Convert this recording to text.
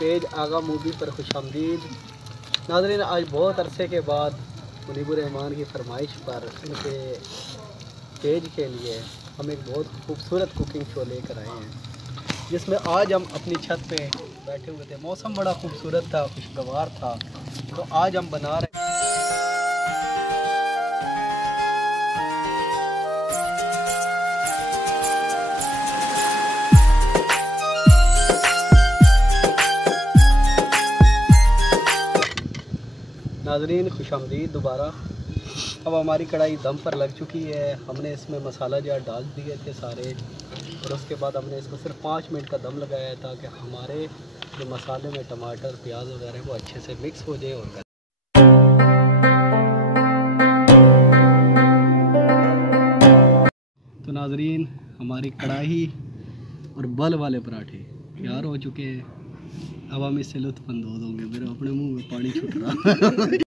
Page आगा movie पर खुशामदीद। नाज़रीन, आज बहुत अरसे के बाद मुनीबुर रहमान की फरमाइश पर उनके पेज के लिए हम एक बहुत खूबसूरत कुकिंग शो लेकर आए हैं, जिसमें आज हम अपनी छत पे बैठे हुए थे। मौसम बड़ा खूबसूरत था, खुशगवार था, तो आज हम बना रहे हैं नाज़रीन खुशामदीद दोबारा। अब हमारी कढ़ाई दम पर लग चुकी है। हमने इसमें मसाला जार डाल दिए थे सारे, और उसके बाद हमने इसको सिर्फ 5 मिनट का दम लगाया था कि हमारे जो मसाले में टमाटर प्याज वगैरह वो अच्छे से मिक्स हो जाए। और तो नाज़रीन, हमारी कढ़ाई और बल वाले पराठे तैयार हो चुके हैं। अब हम इससे लुत्फ़ अंदोज़ होंगे। मेरे अपने मुँह में पानी छूट रहा